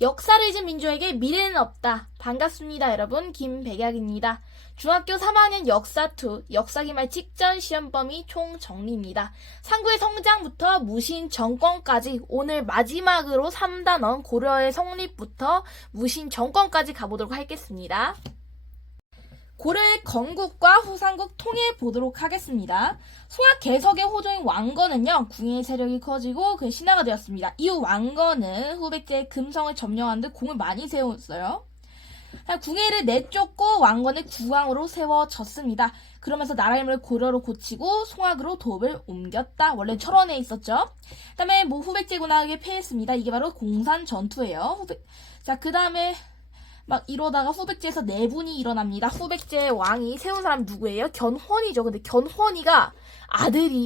역사를 잊은 민족에게 미래는 없다. 반갑습니다, 여러분. 김백약입니다. 중학교 3학년 역사2 역사기말 직전 시험 범위 총 정리입니다. 상구의 성장부터 무신 정권까지 오늘 마지막으로 3단원 고려의 성립부터 무신 정권까지 가보도록 하겠습니다. 고려의 건국과 후삼국 통일 보도록 하겠습니다. 소학 개석의 호조인 왕건은요, 궁예의 세력이 커지고 그의 신하가 되었습니다. 이후 왕건은 후백제의 금성을 점령한 듯 공을 많이 세웠어요. 궁예를 내쫓고 왕건을 국왕으로 세워졌습니다. 그러면서 나라 이름을 고려로 고치고 송악으로 도읍을 옮겼다. 원래 철원에 있었죠. 그 다음에 후백제 군하에게 패했습니다. 이게 바로 공산 전투예요. 자, 그 다음에 막 이러다가 후백제에서 내분이 일어납니다. 후백제 왕이 세운 사람 누구예요? 견훤이죠. 근데 견훤이가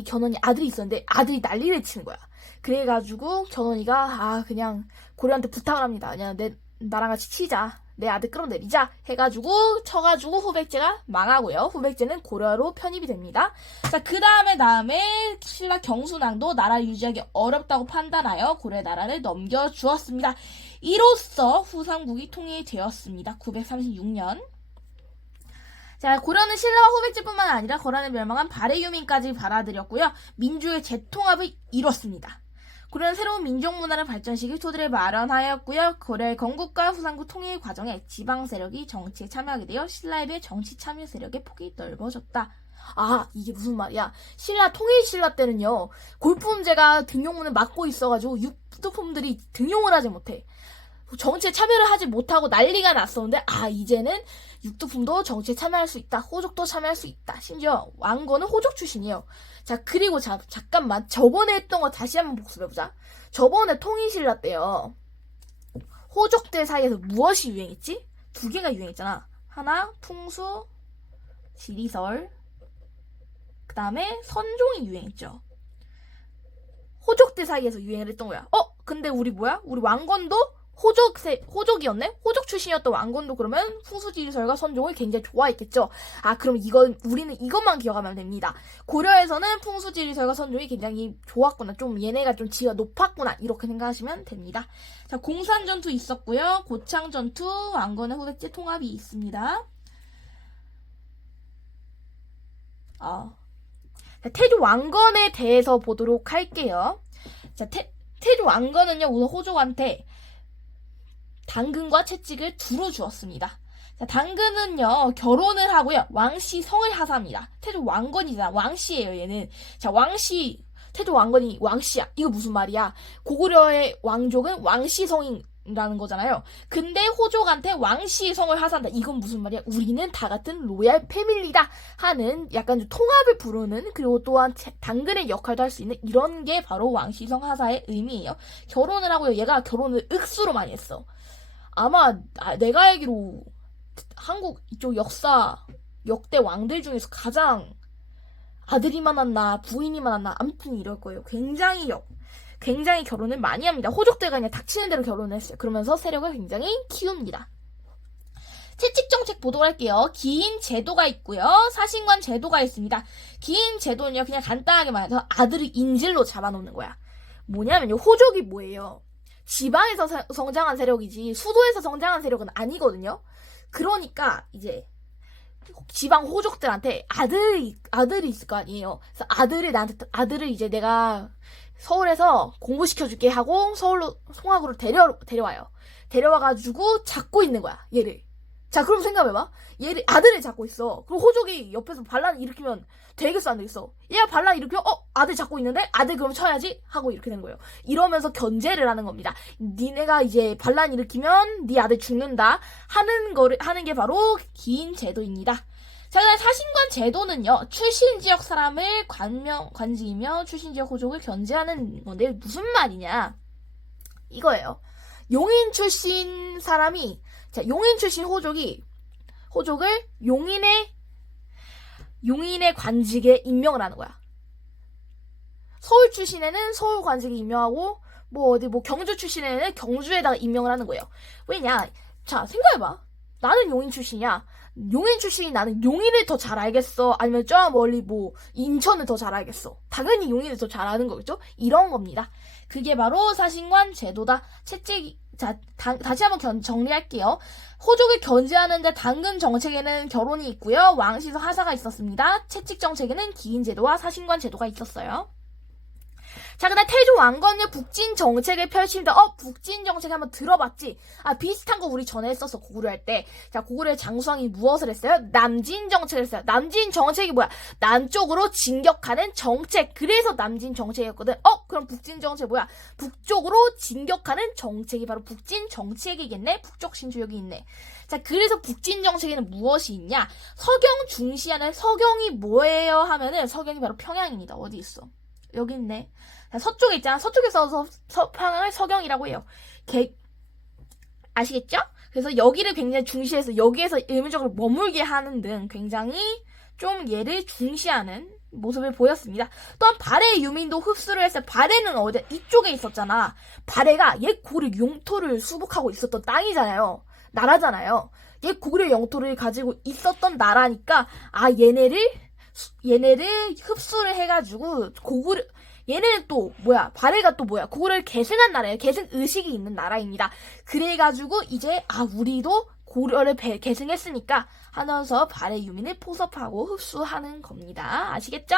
견훤이 아들이 있었는데 아들이 난리를 치는 거야. 그래가지고 견훤이가 그냥 고려한테 부탁을 합니다. 그냥 나랑 같이 치자. 내 아들 끌어내리자 해가지고 쳐가지고 후백제가 망하고요. 후백제는 고려로 편입이 됩니다. 자, 그 다음에 신라 경순왕도 나라 유지하기 어렵다고 판단하여 고려의 나라를 넘겨주었습니다. 이로써 후삼국이 통일되었습니다. 936년. 자, 고려는 신라와 후백제뿐만 아니라 거란에 멸망한 발해유민까지 받아들였고요. 민족의 재통합을 이뤘습니다. 고려는 새로운 민족 문화를 발전시킬 토대를 마련하였고요. 고려의 건국과 후삼국 통일 과정에 지방 세력이 정치에 참여하게 되어 신라에 비해 정치 참여 세력의 폭이 넓어졌다. 이게 무슨 말이야. 통일 신라 때는요, 골품제가 등용문을 막고 있어가지고 육두품들이 등용을 하지 못해. 정치에 참여를 하지 못하고 난리가 났었는데, 이제는 육두품도 정치에 참여할 수 있다. 호족도 참여할 수 있다. 심지어 왕건은 호족 출신이에요. 자, 그리고 잠깐만. 저번에 했던 거 다시 한번 복습해보자. 저번에 통일신라 때요, 호족들 사이에서 무엇이 유행했지? 두 개가 유행했잖아. 하나, 풍수, 지리설. 그 다음에 선종이 유행했죠. 호족들 사이에서 유행을 했던 거야. 근데 우리 왕건도 호족이었네? 호족 출신이었던 왕건도 그러면 풍수지리설과 선종을 굉장히 좋아했겠죠. 그럼 우리는 이것만 기억하면 됩니다. 고려에서는 풍수지리설과 선종이 굉장히 좋았구나. 좀 얘네가 좀 지위가 높았구나. 이렇게 생각하시면 됩니다. 자, 공산전투 있었고요. 고창전투, 왕건의 후백제 통합이 있습니다. 태조 왕건에 대해서 보도록 할게요. 자, 태조 왕건은요, 우선 호족한테 당근과 채찍을 두루 주었습니다. 자, 당근은요, 결혼을 하고요, 왕씨 성을 하사합니다. 태조 왕건이잖아. 왕씨예요, 얘는. 자, 태조 왕건이 왕씨야. 이거 무슨 말이야? 고구려의 왕족은 왕씨 성이라는 거잖아요. 근데 호족한테 왕씨 성을 하사한다. 이건 무슨 말이야? 우리는 다 같은 로얄 패밀리다 하는 약간 좀 통합을 부르는, 그리고 또한 당근의 역할도 할 수 있는 이런 게 바로 왕씨성 하사의 의미예요. 결혼을 하고요. 얘가 결혼을 억수로 많이 했어. 아마 내가 알기로 한국 이쪽 역대 왕들 중에서 가장 아들이 많았나 부인이 많았나 아무튼 이럴 거예요. 굉장히 결혼을 많이 합니다. 호족들과 그냥 닥치는 대로 결혼을 했어요. 그러면서 세력을 굉장히 키웁니다. 채찍 정책 보도록 할게요. 기인 제도가 있고요. 사신관 제도가 있습니다. 기인 제도는요, 그냥 간단하게 말해서 아들을 인질로 잡아놓는 거야. 뭐냐면요, 호족이 뭐예요? 지방에서 성장한 세력이지 수도에서 성장한 세력은 아니거든요. 그러니까 이제 지방 호족들한테 아들이 있을 거 아니에요. 그래서 아들을 이제 내가 서울에서 공부시켜줄게 하고 서울로 송악으로 데려와요. 데려와가지고 잡고 있는 거야, 얘를. 자, 그럼 생각해봐. 얘를 아들을 잡고 있어. 그럼 호족이 옆에서 반란 일으키면 되겠어, 안 되겠어? 얘가 반란 일으키면 아들 잡고 있는데 아들 그럼 쳐야지 하고 이렇게 된 거예요. 이러면서 견제를 하는 겁니다. 니네가 이제 반란 일으키면 네 아들 죽는다 하는 게 바로 기인 제도입니다. 자, 그다음 사신관 제도는요, 출신 지역 사람을 관직이며 출신 지역 호족을 견제하는 건데 무슨 말이냐? 이거예요. 용인 출신 사람이, 용인 출신 호족을 용인의 관직에 임명을 하는 거야. 서울 출신에는 서울 관직에 임명하고, 경주 출신에는 경주에다가 임명을 하는 거예요. 왜냐? 자, 생각해봐. 나는 용인 출신이야. 용인 출신이 나는 용인을 더 잘 알겠어? 아니면 저 멀리 인천을 더 잘 알겠어? 당연히 용인을 더 잘 아는 거겠죠? 이런 겁니다. 그게 바로 사신관 제도다. 자, 다시 한번 정리할게요. 호족을 견제하는데 당근 정책에는 결혼이 있고요. 왕시서 하사가 있었습니다. 채찍 정책에는 기인 제도와 사신관 제도가 있었어요. 자, 그다음 태조 왕건의 북진 정책을 펼칩니다. 북진 정책 한번 들어봤지? 비슷한 거 우리 전에 했었어, 고구려할 때. 자, 고구려의 장수왕이 무엇을 했어요? 남진 정책을 했어요. 남진 정책이 뭐야? 남쪽으로 진격하는 정책. 그래서 남진 정책이었거든. 그럼 북진 정책 뭐야? 북쪽으로 진격하는 정책이 바로 북진 정책이겠네? 북쪽 신주역이 있네. 자, 그래서 북진 정책에는 무엇이 있냐? 서경 중시하는 서경이 뭐예요? 하면은 서경이 바로 평양입니다. 어디 있어? 여기 있네. 자, 서쪽에 있잖아. 서쪽에 써서 평양을 서경이라고 해요. 아시겠죠? 그래서 여기를 굉장히 중시해서 여기에서 일면적으로 머물게 하는 등 굉장히 좀 얘를 중시하는 모습을 보였습니다. 또한 발해 유민도 흡수를 했어요. 발해는 어디 이쪽에 있었잖아. 발해가 옛 고려 영토를 수복하고 있었던 땅이잖아요. 나라잖아요. 옛 고려 영토를 가지고 있었던 나라니까 얘네를 흡수를 해가지고 얘네는 또 뭐야? 발해가 또 뭐야? 고구려를 계승한 나라예요. 계승 의식이 있는 나라입니다. 그래가지고 이제 우리도 고려를 계승했으니까 하면서 발해 유민을 포섭하고 흡수하는 겁니다. 아시겠죠?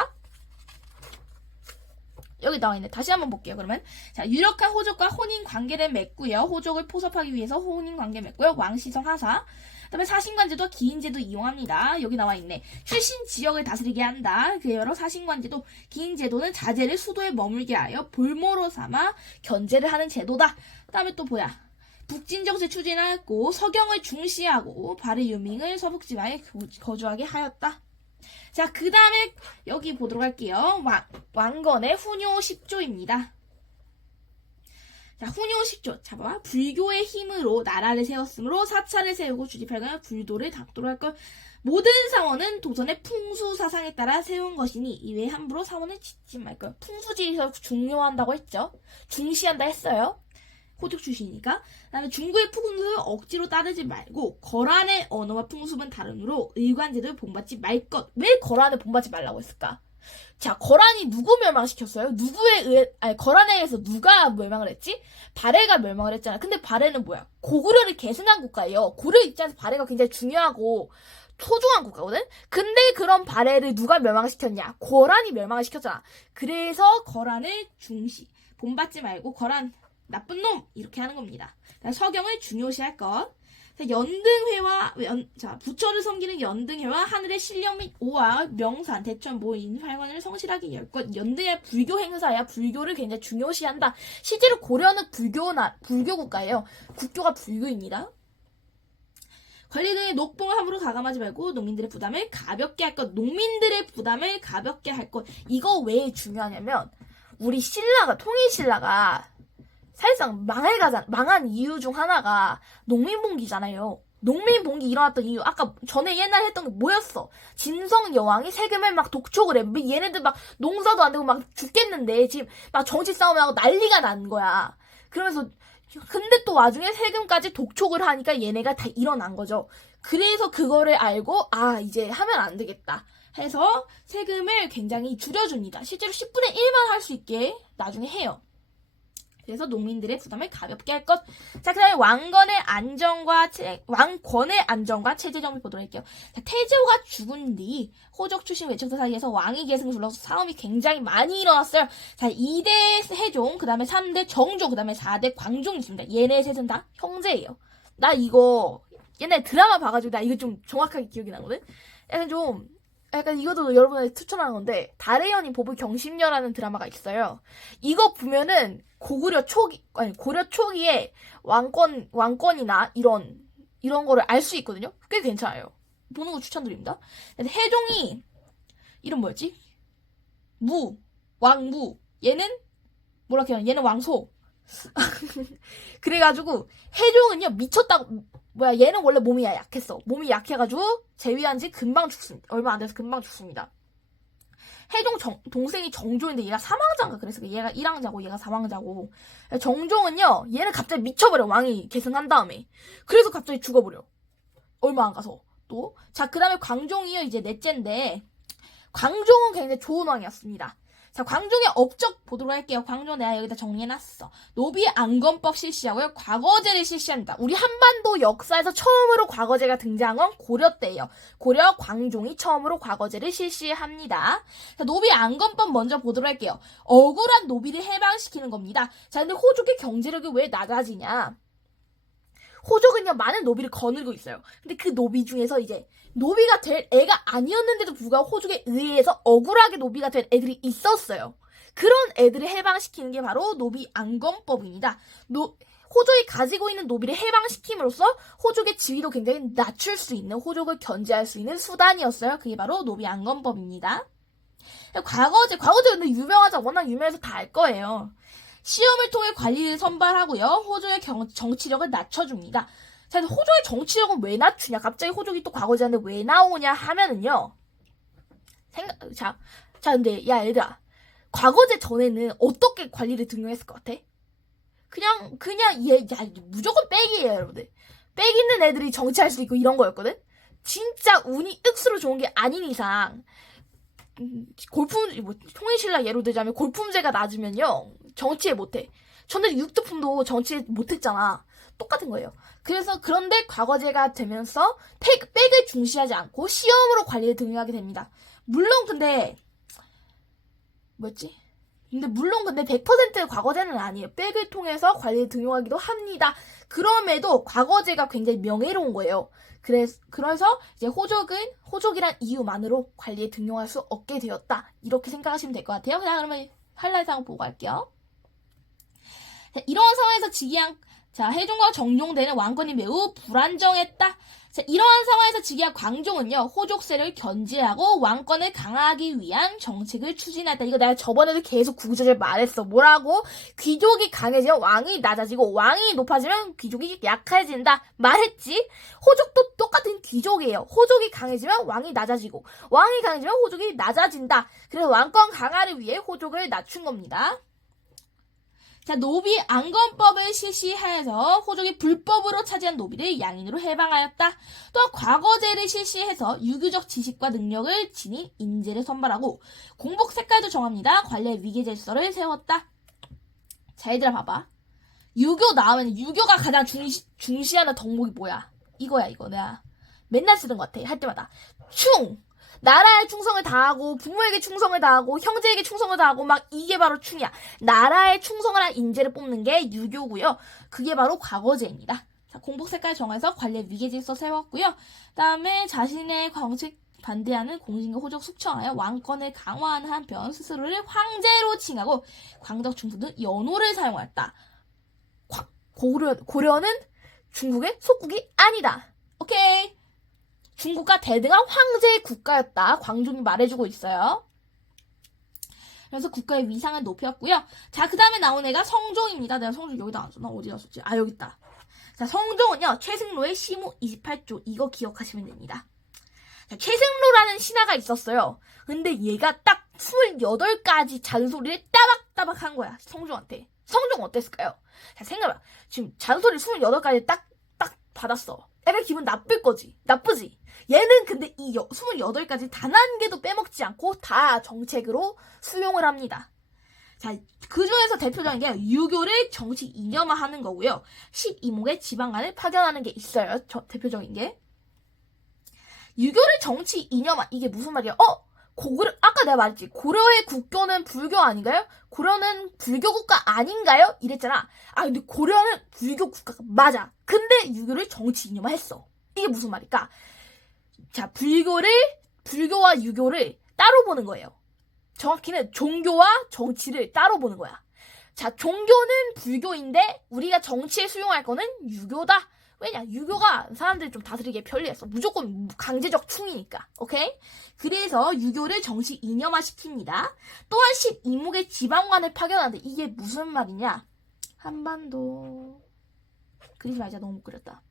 여기 나와있네. 다시 한번 볼게요, 그러면. 자, 유력한 호족과 혼인 관계를 맺고요. 호족을 포섭하기 위해서 혼인 관계 맺고요. 왕시성 하사. 그 다음에 사신관제도 기인제도 이용합니다. 여기 나와있네. 출신 지역을 다스리게 한다. 그야말로 사신관제도 기인제도는 자제를 수도에 머물게 하여 볼모로 삼아 견제를 하는 제도다. 그 다음에 또 뭐야. 북진정책 추진하고 서경을 중시하고 발해 유민을 서북지방에 거주하게 하였다. 자, 그 다음에 여기 보도록 할게요. 왕건의 훈요 10조입니다. 자, 훈요 10조. 자, 봐봐. 불교의 힘으로 나라를 세웠으므로 사찰을 세우고 주집할거나 불도를 닦도록 할 것. 모든 사원은 도선의 풍수 사상에 따라 세운 것이니 이외에 함부로 사원을 짓지 말 것. 풍수지에서 중요한다고 했죠. 중시한다 했어요. 호족 출신이니까. 그다음에 중국의 풍수를 억지로 따르지 말고 거란의 언어와 풍습은 다르므로 의관제도를 본받지 말 것. 왜 거란을 본받지 말라고 했을까? 자, 거란이 누구 멸망시켰어요? 거란에 의해서 누가 멸망을 했지? 발해가 멸망을 했잖아. 근데 발해는 뭐야? 고구려를 계승한 국가예요. 고려 입장에서 발해가 굉장히 중요하고 소중한 국가거든? 근데 그런 발해를 누가 멸망시켰냐? 거란이 멸망을 시켰잖아. 그래서 거란을 중시. 본받지 말고 거란 나쁜 놈! 이렇게 하는 겁니다. 서경을 중요시할 것. 부처를 섬기는 연등회와 하늘의 신령 및 오와 명산, 대천, 모인, 활관을 성실하게 열 것. 연등회 불교 행사야. 불교를 굉장히 중요시한다. 실제로 고려는 불교 국가예요. 국교가 불교입니다. 관리 등의 녹봉을 함부로 가감하지 말고 농민들의 부담을 가볍게 할 것. 농민들의 부담을 가볍게 할 것. 이거 왜 중요하냐면 우리 통일신라가 사실상 망한 이유 중 하나가 농민봉기잖아요. 농민봉기 일어났던 이유, 아까 전에 옛날에 했던 게 뭐였어? 진성 여왕이 세금을 막 독촉을 해. 얘네들 막 농사도 안 되고 막 죽겠는데 지금 막 정치 싸움하고 난리가 난 거야. 그러면서 근데 또 와중에 세금까지 독촉을 하니까 얘네가 다 일어난 거죠. 그래서 그거를 알고 이제 하면 안 되겠다 해서 세금을 굉장히 줄여줍니다. 실제로 10분의 1만 할 수 있게 나중에 해요. 그래서 농민들의 부담을 가볍게 할 것. 자, 그 다음에 왕권의 안정과 체제 정비 보도록 할게요. 자, 태조가 죽은 뒤 호족 출신 외척들 사이에서 왕위 계승을 둘러서 싸움이 굉장히 많이 일어났어요. 자, 2대 세종, 그 다음에 3대 정조, 그 다음에 4대 광종이 있습니다. 얘네 셋은 다 형제예요. 나 이거 옛날 드라마 봐가지고 나 이거 좀 정확하게 기억이 나거든? 약간 이것도 여러분한테 추천하는 건데 달의 연인 보부 경심녀라는 드라마가 있어요. 이거 보면은 고려 초기에 왕권이나 이런 거를 알 수 있거든요. 꽤 괜찮아요. 보는 거 추천드립니다. 해종이 이름 뭐였지? 왕무. 얘는 얘는 왕소. 그래가지고 해종은요 미쳤다고. 얘는 원래 몸이 약했어. 몸이 약해가지고 재위한 지 금방 죽습니다. 얼마 안 돼서 금방 죽습니다. 해종 동생이 정조인데 얘가 사망자인가 그래서 얘가 1왕자고 얘가 4왕자고. 정종은요 얘는 갑자기 미쳐버려. 왕이 계승한 다음에. 그래서 갑자기 죽어버려. 얼마 안 가서 또. 자, 그 다음에 광종이요 이제 넷째인데 광종은 굉장히 좋은 왕이었습니다. 자, 광종의 업적 보도록 할게요. 광종 내가 여기다 정리해놨어. 노비 안건법 실시하고요. 과거제를 실시합니다. 우리 한반도 역사에서 처음으로 과거제가 등장한 건 고려 때예요. 고려 광종이 처음으로 과거제를 실시합니다. 자, 노비 안건법 먼저 보도록 할게요. 억울한 노비를 해방시키는 겁니다. 자, 근데 호족의 경제력이 왜 낮아지냐? 호족은요, 많은 노비를 거느리고 있어요. 근데 그 노비 중에서 이제 노비가 될 애가 아니었는데도 불구하고 호족에 의해서 억울하게 노비가 된 애들이 있었어요. 그런 애들을 해방시키는 게 바로 노비 안건법입니다. 호족이 가지고 있는 노비를 해방시킴으로써 호족의 지위도 굉장히 낮출 수 있는, 호족을 견제할 수 있는 수단이었어요. 그게 바로 노비 안건법입니다. 과거제 근데 유명하죠. 워낙 유명해서 다 알 거예요. 시험을 통해 관리를 선발하고요. 호족의 정치력을 낮춰줍니다. 자, 호족의 정치력은 왜 낮추냐? 갑자기 호족이 또 과거제한테 왜 나오냐 하면은요. 자, 근데 야 얘들아, 과거제 전에는 어떻게 관리를 등용했을 것 같아? 그냥 무조건 백이에요, 여러분들. 백 있는 애들이 정치할 수 있고 이런 거였거든. 진짜 운이 억수로 좋은 게 아닌 이상. 통일신라 예로 들자면 골품제가 낮으면요 정치에 못해. 전에 육두품도 정치에 못했잖아. 똑같은 거예요. 그런데 과거제가 되면서 백을 중시하지 않고 시험으로 관리를 등용하게 됩니다. 물론 근데 100% 과거제는 아니에요. 백을 통해서 관리를 등용하기도 합니다. 그럼에도 과거제가 굉장히 명예로운 거예요. 그래서 이제 호족이란 이유만으로 관리에 등용할 수 없게 되었다. 이렇게 생각하시면 될 것 같아요. 자, 그러면 하이라이트 보고 갈게요. 자, 이러한 상황에서 해종과 정종대는 왕권이 매우 불안정했다. 자, 이러한 상황에서 즉위한 광종은요, 호족세를 견제하고 왕권을 강화하기 위한 정책을 추진했다. 이거 내가 저번에도 계속 구구절절 말했어. 뭐라고? 귀족이 강해지면 왕이 낮아지고 왕이 높아지면 귀족이 약해진다. 말했지? 호족도 똑같은 귀족이에요. 호족이 강해지면 왕이 낮아지고 왕이 강해지면 호족이 낮아진다. 그래서 왕권 강화를 위해 호족을 낮춘 겁니다. 자, 노비 안건법을 실시하여서 호족이 불법으로 차지한 노비를 양인으로 해방하였다. 또한 과거제를 실시해서 유교적 지식과 능력을 지닌 인재를 선발하고 공복 색깔도 정합니다. 관례 위계 질서를 세웠다. 자, 얘들아 봐봐. 유교 나오면 유교가 가장 중시하는 덕목이 뭐야? 이거야, 이거. 내가 맨날 쓰던 것 같아. 할 때마다. 나라에 충성을 다하고 부모에게 충성을 다하고 형제에게 충성을 다하고 막 이게 바로 충이야. 나라에 충성을 한 인재를 뽑는 게 유교고요. 그게 바로 과거제입니다. 자, 공복 색깔 정해서 관례 위계 질서 세웠고요. 그다음에 자신의 정책 반대하는 공신과 호족 숙청하여 왕권을 강화하는 한편 스스로를 황제로 칭하고 광적 중부등 연호를 사용하였다. 고려는 중국의 속국이 아니다. 오케이. 중국과 대등한 황제의 국가였다. 광종이 말해주고 있어요. 그래서 국가의 위상을 높였고요. 자, 그 다음에 나온 애가 성종입니다. 내가 성종 여기다 안 썼나? 어디 갔었지? 아, 여기 있다. 자, 성종은요, 최승로의 시무 28조. 이거 기억하시면 됩니다. 자, 최승로라는 신하가 있었어요. 근데 얘가 딱 28가지 잔소리를 따박따박 한 거야. 성종한테. 성종 어땠을까요? 자, 생각해봐. 지금 잔소리 28가지 딱 받았어. 애가 기분 나쁘지? 얘는 근데 이 28가지 단 한 개도 빼먹지 않고 다 정책으로 수용을 합니다. 자, 그 중에서 대표적인 게 유교를 정치 이념화하는 거고요. 12목의 지방간을 파견하는 게 있어요. 대표적인 게. 유교를 정치 이념화. 이게 무슨 말이야? 아까 내가 말했지. 고려의 국교는 불교 아닌가요? 고려는 불교 국가 아닌가요? 이랬잖아. 근데 고려는 불교 국가가 맞아. 근데 유교를 정치 이념화했어. 이게 무슨 말일까? 자, 불교와 유교를 따로 보는 거예요. 정확히는 종교와 정치를 따로 보는 거야. 자, 종교는 불교인데 우리가 정치에 수용할 거는 유교다. 왜냐? 유교가 사람들이 좀 다스리기 편리했어. 무조건 강제적 충이니까. 오케이? 그래서 유교를 정치 이념화 시킵니다. 또한 12목의 지방관을 파견하는데 이게 무슨 말이냐? 한반도. 그리지 말자. 너무 못 그렸다.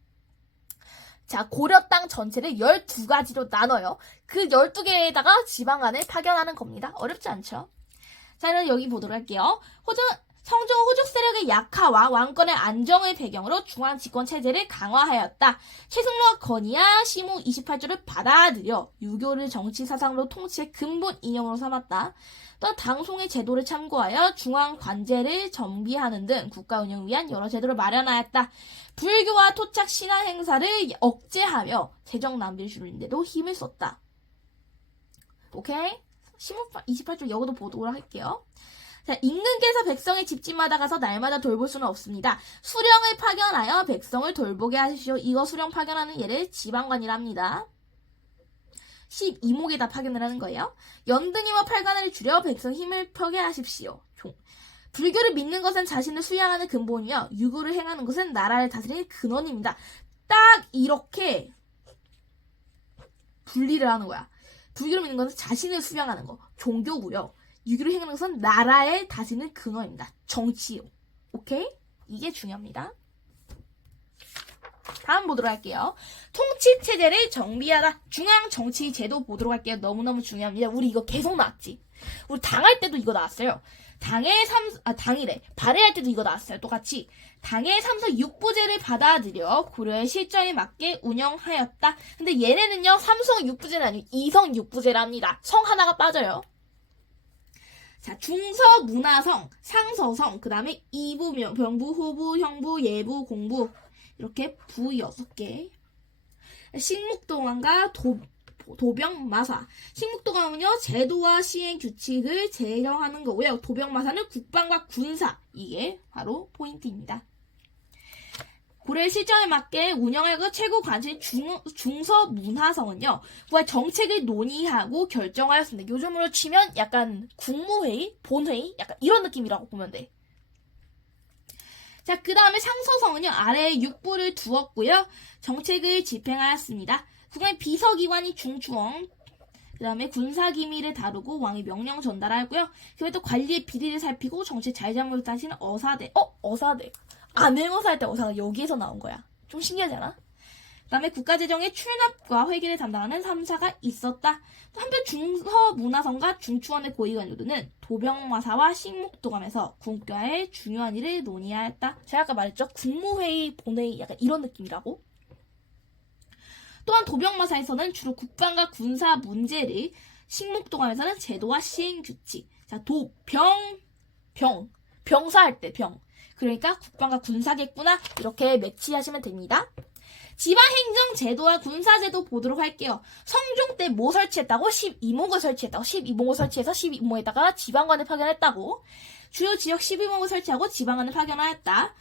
자, 고려 땅 전체를 12가지로 나눠요. 그 12개에다가 지방관을 파견하는 겁니다. 어렵지 않죠? 자, 그럼 여기 보도록 할게요. 성종 호족 세력의 약화와 왕권의 안정을 배경으로 중앙 집권 체제를 강화하였다. 최승로와 건의하 시무 28조를 받아들여 유교를 정치 사상으로 통치의 근본 인형으로 삼았다. 또 당송의 제도를 참고하여 중앙 관제를 정비하는 등 국가 운영을 위한 여러 제도를 마련하였다. 불교와 토착 신앙 행사를 억제하며 재정 낭비를 줄이는 데도 힘을 썼다. 오케이? 시무 28조 이것도 보도록 할게요. 자, 임금께서 백성의 집집마다 가서 날마다 돌볼 수는 없습니다. 수령을 파견하여 백성을 돌보게 하십시오. 이거 수령 파견하는 예를 지방관이랍니다. 12목에다 파견을 하는 거예요. 연등이와 팔관을 줄여 백성 힘을 펴게 하십시오. 불교를 믿는 것은 자신을 수양하는 근본이며 유교를 행하는 것은 나라를 다스리는 근원입니다. 딱 이렇게 분리를 하는 거야. 불교를 믿는 것은 자신을 수양하는 거, 종교고요. 유교를 행하는 것은 나라를 다스리는 근원입니다. 정치요. 오케이? 이게 중요합니다. 다음 보도록 할게요. 통치체제를 정비하다. 중앙정치제도 보도록 할게요. 너무너무 중요합니다. 우리 이거 계속 나왔지. 우리 당할 때도 이거 나왔어요. 당이래. 발해할 때도 이거 나왔어요. 똑같이. 당의 3서 6부제를 받아들여 고려의 실정에 맞게 운영하였다. 근데 얘네는요, 3성 6부제는 아니고 2성 6부제랍니다. 성 하나가 빠져요. 자, 중서, 문화성, 상서성, 그 다음에 이부, 병부, 호부, 형부, 예부, 공부. 이렇게 부 6개. 식목동안과 도병마사. 식목동안은요, 제도와 시행 규칙을 제정하는 거고요. 도병마사는 국방과 군사. 이게 바로 포인트입니다. 고려의 실정에 맞게 운영하고 최고 관실 중서 문화성은요, 부활 정책을 논의하고 결정하였습니다. 요즘으로 치면 약간 국무회의, 본회의, 약간 이런 느낌이라고 보면 돼. 자, 그 다음에 상서성은요, 아래에 6부를 두었고요, 정책을 집행하였습니다. 국가의 비서기관이 중추엉, 그 다음에 군사기밀을 다루고 왕의 명령 전달하고요. 그 외에 또 관리의 비리를 살피고 정책 잘잘못을 따지는 어사대. 어사대. 암행어사 할 때 어사가 여기에서 나온 거야. 좀 신기하지 않아? 그 다음에 국가재정의 출납과 회계를 담당하는 3사가 있었다. 또 한편 중서문화성과 중추원의 고위관료들은 도병마사와 식목도감에서 국가의 중요한 일을 논의하였다. 제가 아까 말했죠? 국무회의, 본회의 약간 이런 느낌이라고. 또한 도병마사에서는 주로 국방과 군사 문제를, 식목도감에서는 제도와 시행규칙. 자, 병사할 때 병. 그러니까 국방과 군사겠구나. 이렇게 매치하시면 됩니다. 지방행정 제도와 군사제도 보도록 할게요. 성종 때 뭐 설치했다고? 12목을 설치했다고. 12목을 설치해서 12목에다가 지방관을 파견했다고. 주요 지역 12목을 설치하고 지방관을 파견하였다.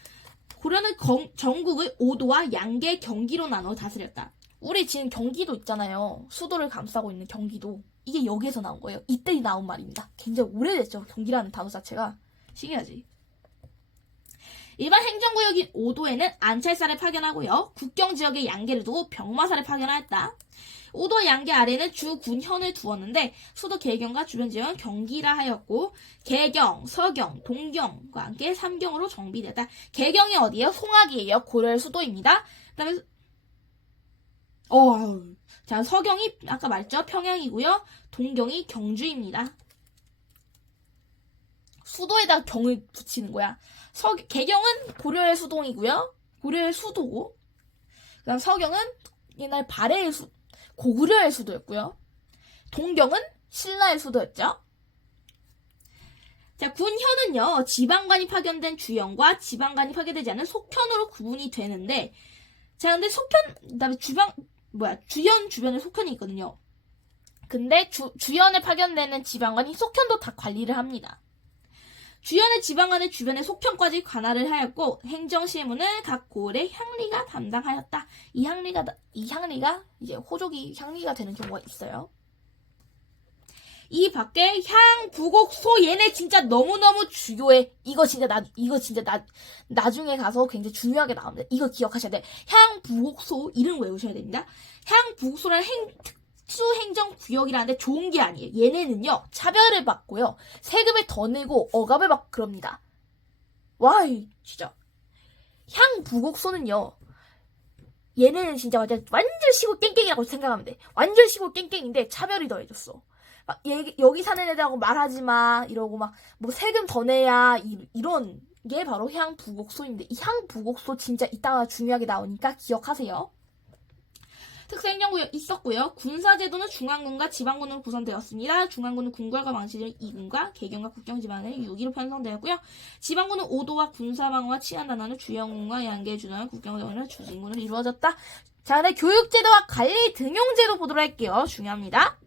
고려는 전국을 오도와 양계, 경기로 나눠 다스렸다. 우리 지금 경기도 있잖아요. 수도를 감싸고 있는 경기도. 이게 여기에서 나온 거예요. 이때 나온 말입니다. 굉장히 오래됐죠. 경기라는 단어 자체가. 신기하지? 일반 행정구역인 오도에는 안찰사를 파견하고요. 국경지역에 양계를 두고 병마사를 파견하였다. 오도 양계 아래는 주군현을 두었는데 수도 계경과 주변 지역은 경기라 하였고 계경, 서경, 동경과 함께 3경으로 정비됐다. 계경이 어디예요? 송악이에요. 고려의 수도입니다. 그 다음에 자, 서경이 아까 말했죠? 평양이고요. 동경이 경주입니다. 수도에다 경을 붙이는 거야. 계경은 고려의 수동이고요. 고려의 수도고. 그다음 서경은 옛날 발해의 고구려의 수도였고요. 동경은 신라의 수도였죠. 자, 군현은요, 지방관이 파견된 주현과 지방관이 파견되지 않은 속현으로 구분이 되는데, 자, 근데 그다음에 주현 주변에 속현이 있거든요. 근데 주현에 파견되는 지방관이 속현도 다 관리를 합니다. 주현의 지방관의 주변의 속현까지 관할을 하였고 행정실무는 각 고을의 향리가 담당하였다. 이 향리가 이제 호족이 향리가 되는 경우가 있어요. 이 밖에 향, 부곡, 소 얘네 진짜 너무너무 중요해. 이거 진짜 나중에 가서 굉장히 중요하게 나옵니다. 이거 기억하셔야 돼. 향, 부곡, 소 이름 외우셔야 됩니다. 향, 부곡, 소라는 특수행정구역이라는데 좋은 게 아니에요. 얘네는요, 차별을 받고요, 세금을 더 내고 억압을 받고 그럽니다. 와, 진짜. 향부곡소는요, 얘네는 진짜 완전 시골 깽깽이라고 생각하면 돼. 완전 시골 깽깽인데 차별이 더해졌어. 막 여기 사는 애들하고 말하지 마 이러고 막 뭐 세금 더 내야 이런 게 바로 향부곡소인데, 이 향부곡소 진짜 이따가 중요하게 나오니까 기억하세요. 특수행정구역 있었고요. 군사제도는 중앙군과 지방군으로 구성되었습니다. 중앙군은 궁궐과 망치를 2군과 개경과 국경지방을 6위로 편성되었고요. 지방군은 오도와 군사방어와 치안단안을 주영군과 양계에 주도하는 국경정원을 주진군을 이루어졌다. 자, 네, 교육제도와 관리 등용제도 보도록 할게요. 중요합니다.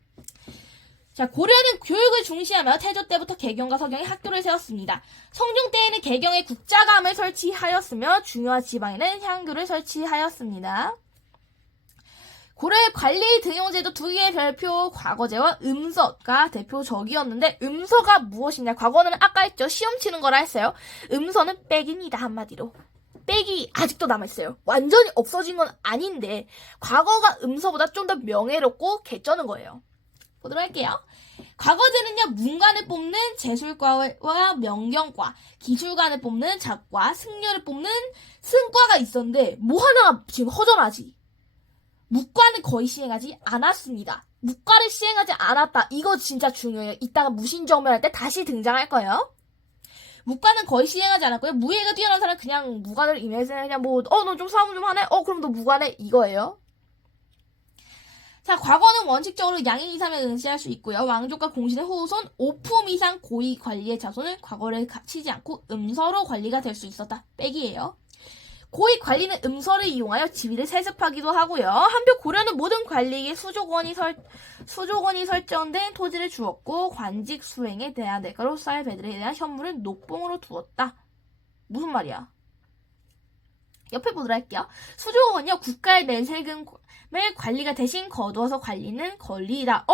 자, 고려는 교육을 중시하며 태조 때부터 개경과 서경에 학교를 세웠습니다. 성종 때에는 개경에 국자감을 설치하였으며 중요한 지방에는 향교를 설치하였습니다. 고려의 관리 등용제도 두 개의 별표 과거제와 음서가 대표적이었는데, 음서가 무엇이냐? 과거는 아까 했죠. 시험 치는 거라 했어요. 음서는 빽입니다. 한마디로. 빽이 아직도 남아있어요. 완전히 없어진 건 아닌데 과거가 음서보다 좀 더 명예롭고 개쩌는 거예요. 보도록 할게요. 과거제는요, 문관을 뽑는 제술과와 명경과, 기술관을 뽑는 작과, 승려를 뽑는 승과가 있었는데 뭐 하나 지금 허전하지. 묵과는 거의 시행하지 않았습니다. 묵과를 시행하지 않았다. 이거 진짜 중요해요. 이따가 무신정변할 때 다시 등장할 거예요. 묵과는 거의 시행하지 않았고요. 무예가 뛰어난 사람은 그냥 무관을 임해서 그냥 뭐 너 좀 싸움 좀 하네? 그럼 너 무관해? 이거예요. 자, 과거는 원칙적으로 양인 이상을 응시할 수 있고요. 왕족과 공신의 후손 5품 이상 고위 관리의 자손은 과거를 갇히지 않고 음서로 관리가 될 수 있었다. 빽이에요. 고위 관리는 음서를 이용하여 지위를 세습하기도 하고요. 한편 고려는 모든 관리에게 수조권이 설정된 토지를 주었고, 관직 수행에 대한 대가로 쌀 배들에 대한 현물을 녹봉으로 두었다. 무슨 말이야? 옆에 보도록 할게요. 수조권은요, 국가의 낸 세금을 관리가 대신 거두어서 관리는 권리이다.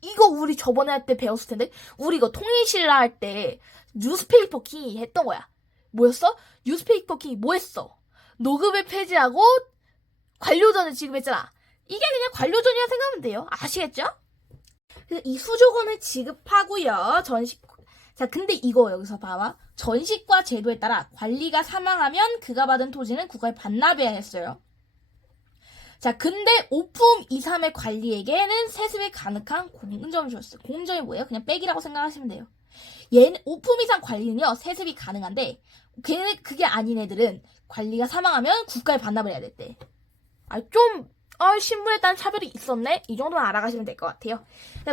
이거 우리 저번에 할 때 배웠을 텐데, 우리 이거 통일신라 할 때 뉴스페이퍼 킹이 했던 거야. 뭐였어? 뉴스페이퍼 킹이 뭐 했어? 노급을 폐지하고 관료전을 지급했잖아. 이게 그냥 관료전이라 생각하면 돼요. 아시겠죠? 그래서 이 수조권을 지급하고요. 자, 근데 이거 여기서 봐봐. 전식과 제도에 따라 관리가 사망하면 그가 받은 토지는 국가에 반납해야 했어요. 자, 근데 5품 이상의 관리에게는 세습이 가능한 공점을 줬어요. 공점이 뭐예요? 그냥 빽이라고 생각하시면 돼요. 얘는 5품 이상 관리는요, 세습이 가능한데, 그게 아닌 애들은 관리가 사망하면 국가에 반납을 해야 됐대. 신분에 따른 차별이 있었네? 이 정도만 알아가시면 될 것 같아요.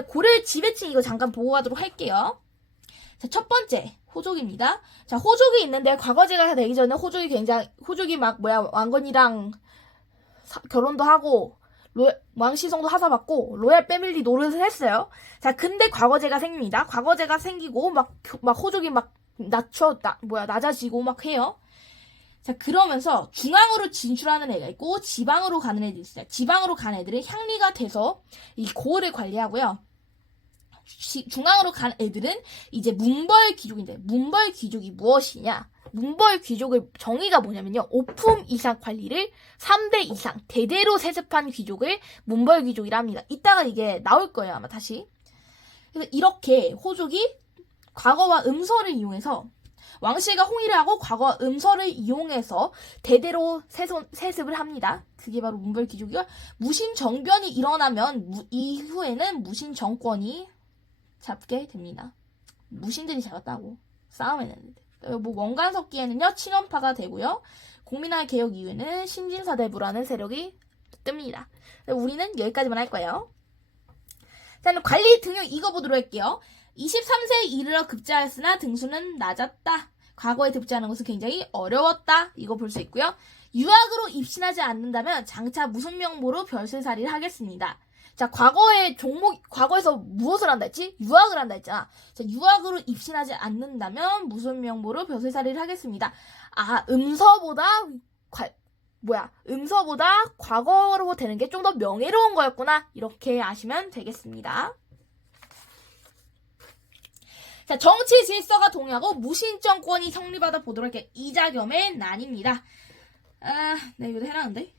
고려의 지배층 이거 잠깐 보고 가도록 할게요. 자, 첫 번째, 호족입니다. 자, 호족이 있는데, 과거제가 되기 전에 호족이 왕건이랑 결혼도 하고, 왕시성도 하사받고, 로얄 패밀리 노릇을 했어요. 자, 근데 과거제가 생깁니다. 과거제가 생기고, 호족이 낮아지고 막 해요. 자, 그러면서 중앙으로 진출하는 애가 있고, 지방으로 가는 애들이 있어요. 지방으로 가는 애들은 향리가 돼서 이 고을을 관리하고요. 중앙으로 간 애들은 이제 문벌 귀족인데, 문벌 귀족이 무엇이냐? 문벌 귀족의 정의가 뭐냐면요, 5품 이상 관리를 3대 이상 대대로 세습한 귀족을 문벌 귀족이라 합니다. 이따가 이게 나올 거예요, 아마 다시. 그래서 이렇게 호족이 과거와 음서를 이용해서, 왕실과 홍의를 하고 과거와 음서를 이용해서 대대로 세습을 합니다. 그게 바로 문벌 귀족이고, 무신정변이 일어나면 이후에는 무신정권이 잡게 됩니다. 무신들이 잡았다고 싸움했는데. 원간석기에는요, 친원파가 되고요. 공민화의 개혁 이후에는 신진사대부라는 세력이 뜹니다. 우리는 여기까지만 할 거예요. 자, 관리 등용 이거 보도록 할게요. 23세에 이르러 급제하였으나 등수는 낮았다. 과거에 득제하는 것은 굉장히 어려웠다. 이거 볼 수 있고요. 유학으로 입신하지 않는다면 장차 무슨 명목으로 별세살이를 하겠습니다. 자, 과거에서 무엇을 한다 했지? 유학을 한다 했잖아. 자, 유학으로 입신하지 않는다면 무슨 명목으로 별세살이를 하겠습니다. 음서보다 과거로 되는 게 좀 더 명예로운 거였구나. 이렇게 아시면 되겠습니다. 자, 정치 질서가 동의하고 무신정권이 성립하다 보도록 할게요. 이자겸의 난입니다. 이거 해놨는데.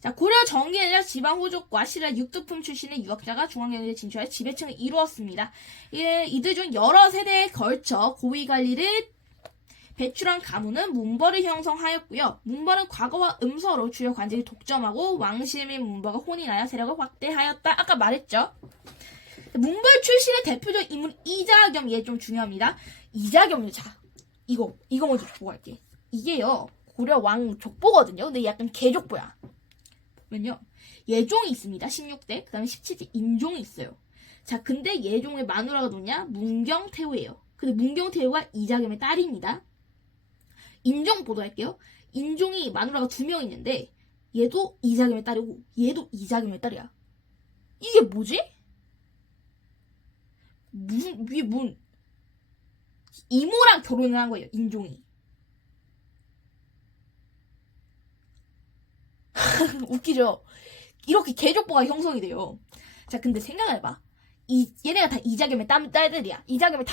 자, 고려 정기에는 지방 호족과 신라 육두품 출신의 유학자가 중앙경제에 진출해 지배층을 이루었습니다. 이들 중 여러 세대에 걸쳐 고위 관리를 배출한 가문은 문벌을 형성하였고요. 문벌은 과거와 음서로 주요 관직을 독점하고 왕실 및 문벌과 혼인하여 세력을 확대하였다. 아까 말했죠. 문벌 출신의 대표적 인물 이자겸, 얘 좀 중요합니다. 이자겸요. 자, 이거 먼저 보고 갈게. 이게요, 고려 왕 족보거든요. 근데 약간 개족보야. 보면요, 예종이 있습니다. 16대. 그 다음에 17대 인종이 있어요. 자, 근데 예종의 마누라가 누구냐? 문경태후예요. 근데 문경태후가 이자겸의 딸입니다. 인종 보도할게요. 인종이 마누라가 2명 있는데 얘도 이자겸의 딸이고 얘도 이자겸의 딸이야. 이게 뭐지? 위에 이모랑 결혼을 한 거예요. 인종이. 웃기죠? 이렇게 계족보가 형성이 돼요. 자, 근데 생각해봐. 얘네가 다 이자겸의 딸들이야. 이자겸의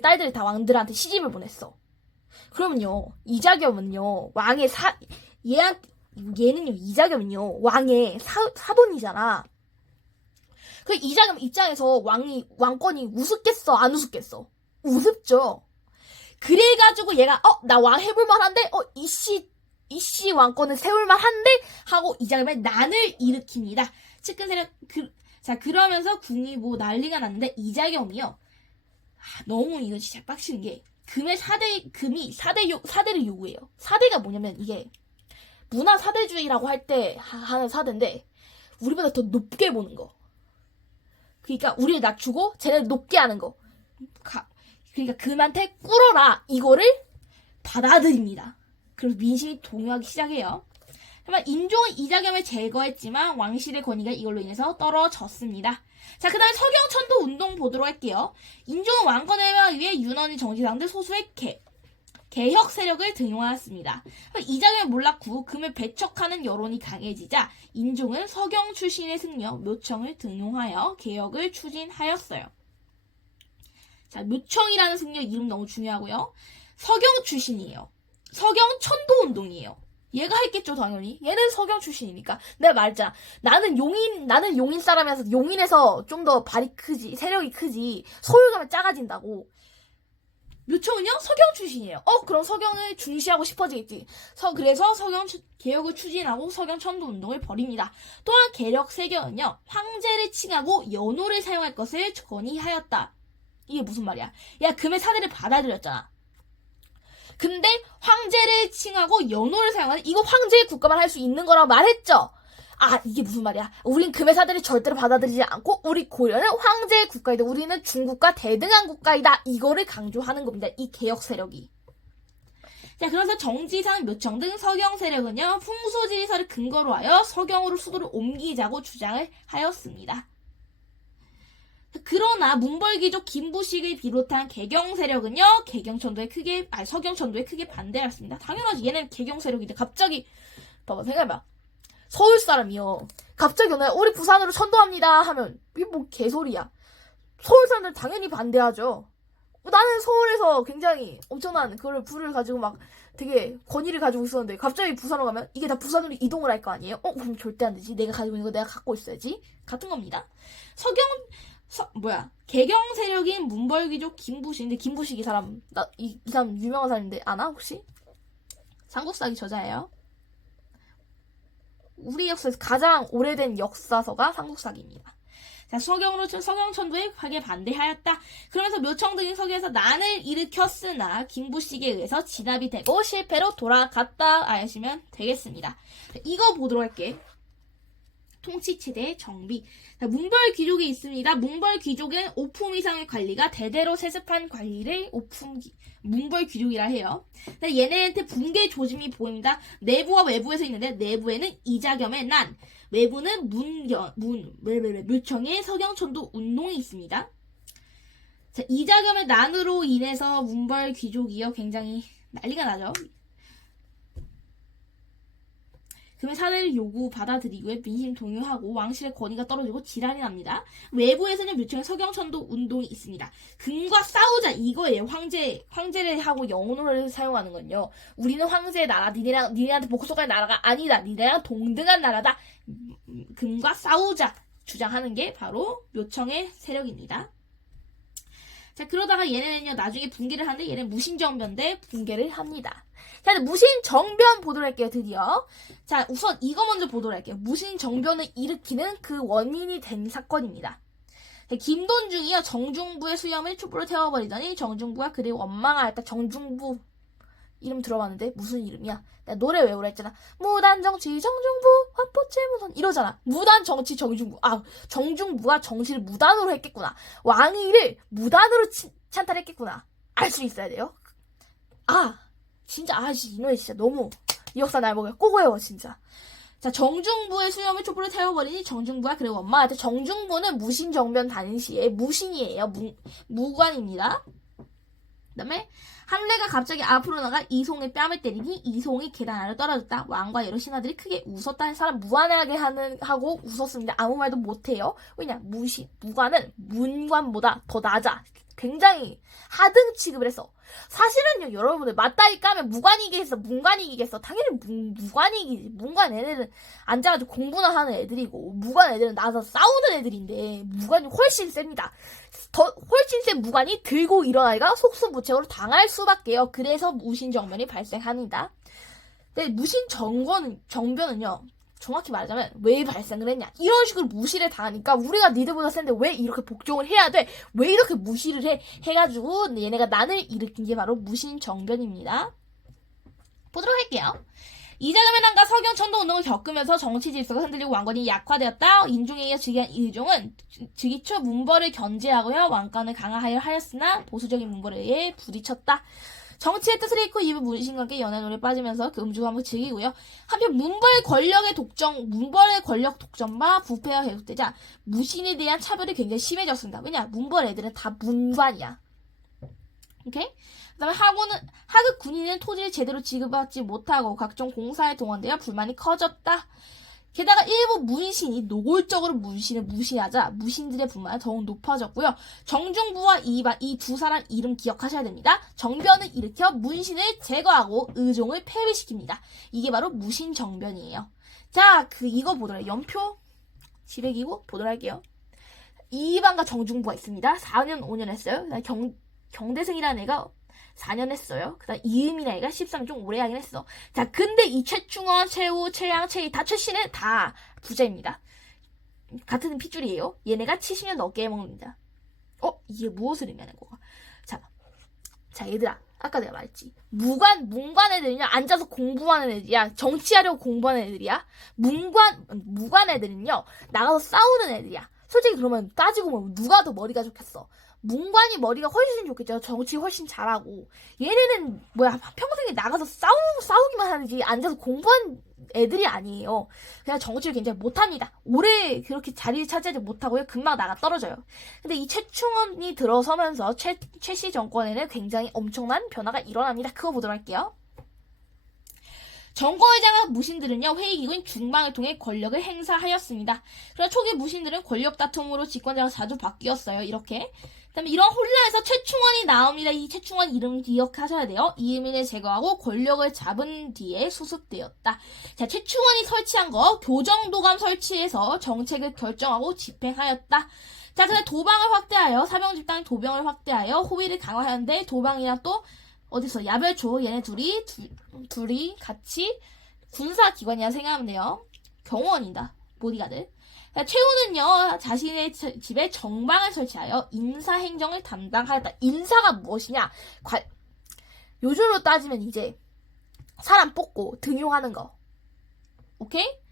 딸들이 다 왕들한테 시집을 보냈어. 그러면요, 이자겸은요, 얘는요, 이자겸은요, 왕의 사돈이잖아. 그 이자겸 입장에서 왕권이 우습겠어? 안 우습겠어? 우습죠? 그래가지고 얘가, 나 왕 해볼 만한데? 이씨 왕권을 세울 만한데? 하고 이자겸의 난을 일으킵니다. 측근 세력, 자, 그러면서 궁이 뭐 난리가 났는데, 이자겸이요. 너무 이거 진짜 빡치는 게, 금이 4대를 요구해요. 4대가 뭐냐면, 이게, 문화 사대주의라고 할 때 하는 사대인데, 우리보다 더 높게 보는 거. 그러니까, 우리를 낮추고, 쟤네를 높게 하는 거. 그러니까, 금한테 꿇어라. 이거를 받아들입니다. 그래서 민심이 동요하기 시작해요. 하지만 인종은 이자겸을 제거했지만 왕실의 권위가 이걸로 인해서 떨어졌습니다. 자, 그 다음에 서경천도 운동 보도록 할게요. 인종은 왕권을 해명하기 위해 윤원이 정치당들 소수의 개혁 세력을 등용하였습니다. 이자겸의 몰락 후 금을 배척하는 여론이 강해지자 인종은 서경 출신의 승려 묘청을 등용하여 개혁을 추진하였어요. 자, 묘청이라는 승려 이름 너무 중요하고요. 서경 출신이에요. 서경 천도 운동이에요. 얘가 했겠죠, 당연히. 얘는 서경 출신이니까. 내가 말했잖아. 나는 용인 사람이라서 용인에서 좀 더 발이 크지, 세력이 크지, 서울 가면 작아진다고. 묘청은요? 서경 출신이에요. 그럼 서경을 중시하고 싶어지겠지. 그래서 서경 개혁을 추진하고 서경 천도 운동을 벌입니다. 또한 개혁 세경은요, 황제를 칭하고 연호를 사용할 것을 건의하였다. 이게 무슨 말이야? 야, 금의 사대를 받아들였잖아. 근데 황제를 칭하고 연호를 사용하는, 이거 황제의 국가만 할 수 있는 거라고 말했죠? 이게 무슨 말이야? 우린 금의 사대를 절대로 받아들이지 않고 우리 고려는 황제의 국가이다. 우리는 중국과 대등한 국가이다. 이거를 강조하는 겁니다. 이 개혁 세력이. 자, 그래서 정지상, 묘청 등 서경 세력은요, 풍수지리서를 근거로 하여 서경으로 수도를 옮기자고 주장을 하였습니다. 그러나 문벌귀족 김부식을 비롯한 개경 세력은요, 서경천도에 크게 반대했습니다. 당연하지. 얘는 개경 세력인데 갑자기 봐봐, 생각해봐. 서울 사람이요, 갑자기 오늘 우리 부산으로 천도합니다 하면 이게 뭐 개소리야. 서울 사람들 당연히 반대하죠. 나는 서울에서 굉장히 엄청난 불을 가지고 막 되게 권위를 가지고 있었는데 갑자기 부산으로 가면 이게 다 부산으로 이동을 할 거 아니에요? 그럼 절대 안 되지. 내가 가지고 있는 거 내가 갖고 있어야지. 같은 겁니다. 개경 세력인 문벌귀족 김부식. 근데 김부식 이 사람 유명한 사람인데 아나 혹시? 삼국사기 저자예요. 우리 역사에서 가장 오래된 역사서가 삼국사기입니다. 자, 서경천도에 크게 반대하였다. 그러면서 묘청 등이 서경에서 난을 일으켰으나 김부식에 의해서 진압이 되고 실패로 돌아갔다 아시면 되겠습니다. 자, 이거 보도록 할게. 통치체제의 정비. 자, 문벌귀족이 있습니다. 문벌귀족은 오품 이상의 관리가 대대로 세습한 관리를 문벌귀족이라 해요. 얘네한테 붕괴 조짐이 보입니다. 내부와 외부에서 있는데 내부에는 이자겸의 난, 외부는 묘청의 서경천도 운동이 있습니다. 자, 이자겸의 난으로 인해서 문벌귀족이요, 굉장히 난리가 나죠. 금의 사대를 요구 받아들이고 민심 동요하고 왕실의 권위가 떨어지고 지랄이 납니다. 외부에서는 묘청의 서경천도 운동이 있습니다. 금과 싸우자 이거예요. 황제를 하고 연호를 사용하는 건요. 우리는 황제의 나라, 니네한테 복속할 나라가 아니다. 니네랑 동등한 나라다. 금과 싸우자 주장하는 게 바로 묘청의 세력입니다. 자, 그러다가 얘네는요, 나중에 붕괴를 하는데 얘는 무신정변대 붕괴를 합니다. 자, 무신정변 보도록 할게요, 드디어. 자, 우선 이거 먼저 보도록 할게요. 무신정변을 일으키는 그 원인이 된 사건입니다. 김돈중이요. 정중부의 수염을 촛불로 태워버리더니 정중부가 그를 원망하였다. 정중부 이름 들어봤는데 무슨 이름이야? 내가 노래 외우라 했잖아. 무단정치 정중부 화포체 무선 이러잖아. 무단정치 정중부. 아, 정중부가 정치를 무단으로 했겠구나. 왕위를 무단으로 찬탈했겠구나. 알 수 있어야 돼요. 아, 진짜 이 노래 진짜 너무 이 역사 날 먹여 꼭 외워 진짜. 자, 정중부의 수염을 촛불로 태워버리니 정중부가 그래 원망하대. 정중부는 무신정변 당시에 무신이에요. 무관입니다. 그 다음에 한례가 갑자기 앞으로 나가 이송의 뺨을 때리니 이송이 계단 아래로 떨어졌다. 왕과 여러 신하들이 크게 웃었다. 사람 무안하게 하고 웃었습니다. 아무 말도 못해요. 왜냐? 무관은 문관보다 더 낮아. 굉장히 하등 취급을 했어. 사실은요, 여러분들 맞다이 까면 무관이기겠어, 문관이기겠어. 당연히 무관이기지. 문관 애들은 앉아가지고 공부나 하는 애들이고, 무관 애들은 나가서 싸우는 애들인데, 무관이 훨씬 셉니다. 훨씬 센 무관이 들고 일어나기가 속수무책으로 당할 수밖에요. 그래서 무신정변이 발생합니다. 근데 무신정변은요, 정확히 말하자면 왜 발생을 했냐, 이런 식으로 무시를 당하니까 우리가 니들보다 센데 왜 이렇게 복종을 해야 돼, 왜 이렇게 무시를 해가지고 얘네가 난을 일으킨 게 바로 무신정변입니다. 보도록 할게요. 이재명과 서경 천도운동을 겪으면서 정치 질서가 흔들리고 왕권이 약화되었다. 인종에 의해 즉위한 이종은 즉위 초 문벌을 견제하고요, 왕권을 강화하려 하였으나 보수적인 문벌에 의해 부딪혔다. 정치의 뜻을 잃고 이후 문신과 함께 연애놀에 빠지면서 그 음주감을 즐기고요. 한편 문벌의 권력 독점과 부패가 계속되자 무신에 대한 차별이 굉장히 심해졌습니다. 왜냐? 문벌 애들은 다 문관이야. 오케이? 그 다음에 하급 군인은 토지를 제대로 지급받지 못하고 각종 공사에 동원되어 불만이 커졌다. 게다가 일부 문신이 노골적으로 문신을 무시하자 무신들의 불만이 더욱 높아졌고요. 정중부와 이 두 사람 이름 기억하셔야 됩니다. 정변을 일으켜 문신을 제거하고 의종을 폐위시킵니다. 이게 바로 무신정변이에요. 자, 이거 보더라. 연표 지백이고 보도록 할게요. 이방과 정중부가 있습니다. 4년 5년 했어요. 경대승이라는 애가 4년 했어요. 그 다음 이음이나 애가 13년 좀 오래 하긴 했어. 자, 근데 이 최충원, 최우, 최양, 최희 다 최씨는 다 부자입니다. 같은 핏줄이에요. 얘네가 70년 넘게 해먹습니다. 이게 무엇을 의미하는 거야? 자, 얘들아. 아까 내가 말했지. 문관 애들은요, 앉아서 공부하는 애들이야. 정치하려고 공부하는 애들이야. 무관 애들은요, 나가서 싸우는 애들이야. 솔직히 그러면 따지고 보면 누가 더 머리가 좋겠어? 문관이 머리가 훨씬 좋겠죠. 정치 훨씬 잘하고. 얘네는 평생에 나가서 싸우기만 하는지 앉아서 공부한 애들이 아니에요. 그냥 정치를 굉장히 못합니다. 오래 그렇게 자리를 차지하지 못하고요. 금방 나가 떨어져요. 근데 이 최충원이 들어서면서 최씨 정권에는 굉장히 엄청난 변화가 일어납니다. 그거 보도록 할게요. 정권의장과 무신들은요, 회의기구인 중방을 통해 권력을 행사하였습니다. 그러나 초기 무신들은 권력 다툼으로 집권자가 자주 바뀌었어요. 이렇게. 그 다음에 이런 혼란에서 최충원이 나옵니다. 이 최충원 이름 기억하셔야 돼요. 이음인을 제거하고 권력을 잡은 뒤에 수습되었다. 자, 최충원이 설치한 거, 교정도감 설치해서 정책을 결정하고 집행하였다. 자, 그다음에 도방을 확대하여, 사병집단의 도병을 확대하여 호위를 강화하였는데, 도방이랑 또 어디서 야별초, 얘네 둘이 같이 군사기관이라 생각하면 돼요. 경호원이다. 보디가드. 최우는요, 자신의 집에 정방을 설치하여 인사행정을 담당하였다. 인사가 무엇이냐? 요즘으로 따지면 이제 사람 뽑고 등용하는 거. 오케이?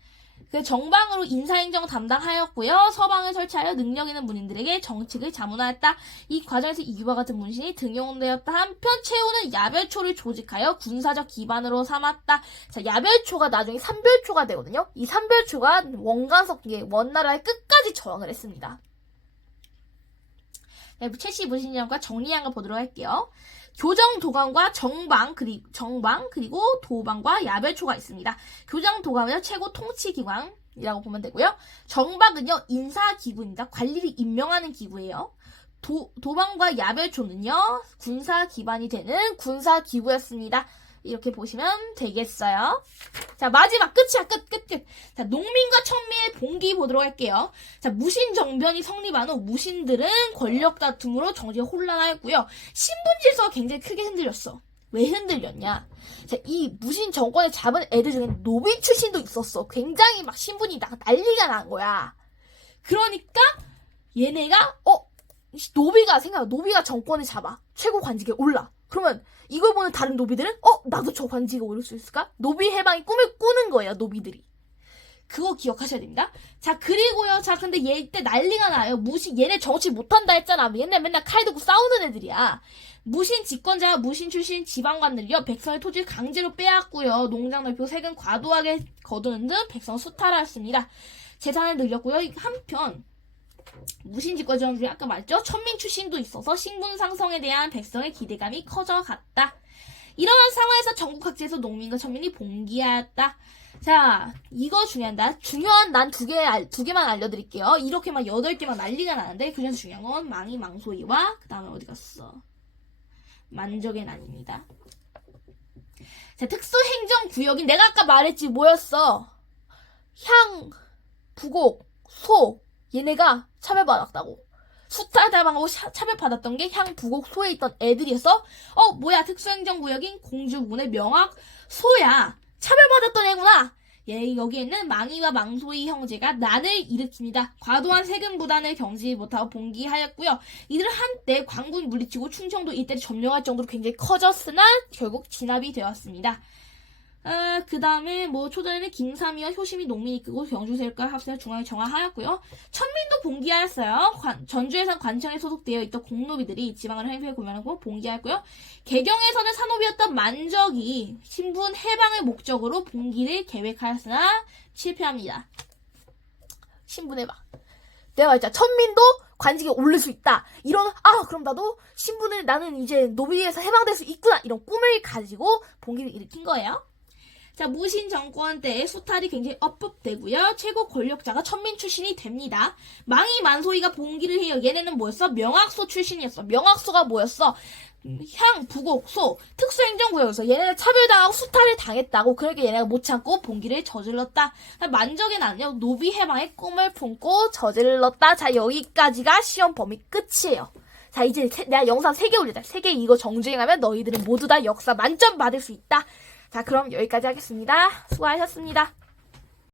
그 정방으로 인사행정 담당하였고요. 서방을 설치하여 능력 있는 문인들에게 정책을 자문하였다. 이 과정에서 이와 같은 문신이 등용되었다. 한편 최우는 야별초를 조직하여 군사적 기반으로 삼았다. 자, 야별초가 나중에 삼별초가 되거든요. 이 삼별초가 원나라의 끝까지 저항을 했습니다. 네, 최씨 무신령과 정리한 거 보도록 할게요. 교정도감과 정방 그리고 도방과 야별초가 있습니다. 교정도감은 최고 통치기관이라고 보면 되고요. 정방은요, 인사기구입니다. 관리를 임명하는 기구예요. 도방과 야별초는요, 군사기반이 되는 군사기구였습니다. 이렇게 보시면 되겠어요. 자, 마지막 끝이야. 끝. 자, 농민과 천민의 봉기 보도록 할게요. 자, 무신정변이 성립한 후 무신들은 권력 다툼으로 정치가 혼란하였고요. 신분 질서가 굉장히 크게 흔들렸어. 왜 흔들렸냐? 자, 이 무신 정권에 잡은 애들 중에 노빈 출신도 있었어. 굉장히 막 신분이 난리가 난 거야. 그러니까 얘네가 노비가 정권을 잡아 최고 관직에 올라. 그러면 이걸 보는 다른 노비들은 나도 저 관직에 오를 수 있을까? 노비 해방이 꿈을 꾸는 거예요, 노비들이. 그거 기억하셔야 됩니다. 자, 그리고요. 자, 근데 얘 이때 난리가 나요. 얘네 정치 못한다 했잖아. 옛날 맨날 칼 들고 싸우는 애들이야. 무신 집권자와 무신 출신 지방관들이요. 백성의 토지를 강제로 빼앗고요. 농장 넓히고 세금 과도하게 거두는 등 백성 수탈하였습니다. 재산을 늘렸고요. 한편 무신 집권자 중에 아까 말했죠. 천민 출신도 있어서 신분 상승에 대한 백성의 기대감이 커져갔다. 이러한 상황에서 전국 각지에서 농민과 천민이 봉기하였다. 자, 이거 중요한다. 중요한 난 두 개만 알려드릴게요. 이렇게 막 8개만 난리가 나는데 그중에서 중요한 건 망이 망소이와 그 다음에 어디 갔어? 만적의 난입니다. 자, 특수행정구역인 내가 아까 말했지 뭐였어? 향, 부곡, 소 얘네가 차별받았다고. 수탈당하고 차별받았던 게 향, 부곡, 소에 있던 애들이었어? 뭐야 특수행정구역인 공주군의 명학 소야. 차별받았던 애구나. 여기에는 망이와 망소이 형제가 난을 일으킵니다. 과도한 세금 부담을 경지 못하고 봉기하였고요. 이들은 한때 광군 물리치고 충청도 일대를 점령할 정도로 굉장히 커졌으나 결국 진압이 되었습니다. 그 다음에 초전에는 김삼이와 효심이 농민이 이끌고 경주세력과 합세해 중앙에 정화하였고요. 천민도 봉기하였어요. 전주에선 관청에 소속되어 있던 공노비들이 지방을 행패에 고면하고 봉기하였고요. 개경에서는 산업이었던 만적이 신분 해방을 목적으로 봉기를 계획하였으나 실패합니다. 신분 해방. 내가 말했잖아. 천민도 관직에 오를 수 있다. 그럼 나는 이제 노비에서 해방될 수 있구나. 이런 꿈을 가지고 봉기를 일으킨 거예요. 자, 무신 정권 때의 수탈이 굉장히 업법되고요. 최고 권력자가 천민 출신이 됩니다. 망이 만소이가 봉기를 해요. 얘네는 뭐였어? 명학소 출신이었어. 명학소가 뭐였어? 향, 부곡, 소, 특수행정구역에서 얘네는 차별당하고 수탈을 당했다고. 그러니까 얘네가 못 참고 봉기를 저질렀다. 만적의 난요, 노비 해방의 꿈을 품고 저질렀다. 자, 여기까지가 시험 범위 끝이에요. 자, 이제 내가 영상 3개 올리자. 3개 이거 정주행하면 너희들은 모두 다 역사 만점 받을 수 있다. 자, 그럼 여기까지 하겠습니다. 수고하셨습니다.